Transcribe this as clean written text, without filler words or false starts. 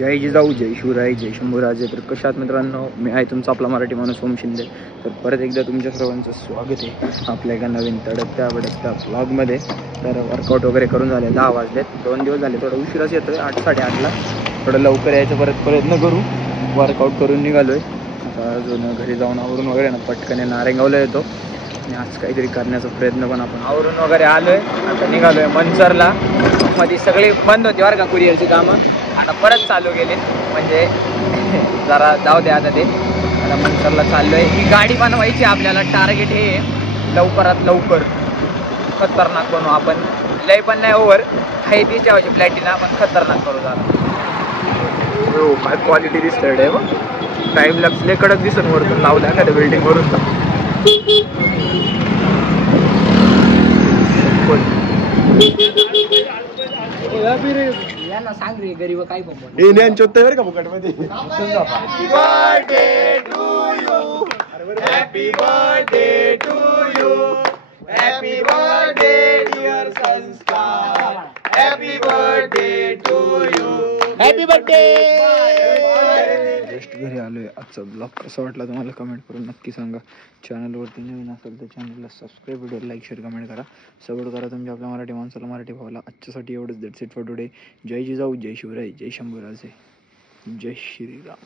जय जिजाऊ, जय शिवराय, जय शंभूराजे. तर कशात मित्रांनो, मी आहे तुमचा आपला मराठी माणूस ओम शिंदे. तर परत एकदा तुमच्या सर्वांचं स्वागत आहे आपल्या एका नवीन तडकत्या बडकत्या ब्लॉगमध्ये. तर वर्कआउट वगैरे करून झाले, 10 वाजलेत. 2 दिवस झाले, थोडं उशिराच येतोय, 8-8:30ला. थोडं लवकर यायचं परत प्रयत्न करू. वर्कआउट करून निघालोय आता. अजून घरी जाऊन आवरून वगैरे ना पटकन नारेगावला येतो आणि आज काहीतरी करण्याचा प्रयत्न पण आपण. आवरून वगैरे आलोय, आता निघालोय मनसरला. मध्ये सगळे बंद होते बरं का कुरिअरची कामं, आता परत चालू केले. म्हणजे जरा जाऊ दे आता ते. आता मनसरला चाललोय. ही गाडी बनवायची आपल्याला, टार्गेट हे लवकरात लवकर खतरनाक बनवू आपण. लय पण नाही ओव्हर, आहे तिच्या म्हणजे प्लॅटिना, पण खतरनाक करू जरा. हो, काय क्वालिटी दिसतंय रे. टाईम लक्ष कडक दिसत वरतून लावलं एखाद्या बिल्डिंग वरून. यांना सांग रे, गरीब काय पण का फुकट मध्ये. Happy birthday to you, happy birthday to you, happy birthday dear Sanskar, happy birthday to you, happy birthday. Just घरी आलोय. आजचा ब्लॉग कसा वाटला तुम्हाला कमेंट करून नक्की सांगा. चॅनलवरती नवीन असेल तर चॅनलला subscribe, video like, share, comment करा. सपोर्ट करा तुमच्या आपल्या मराठी माणसाला, मराठी भावाला. आजच्यासाठी एवढंच. That's it for today. जय जिजाऊ, जय शिवराय, जय शंभूराजे, जय श्रीराम.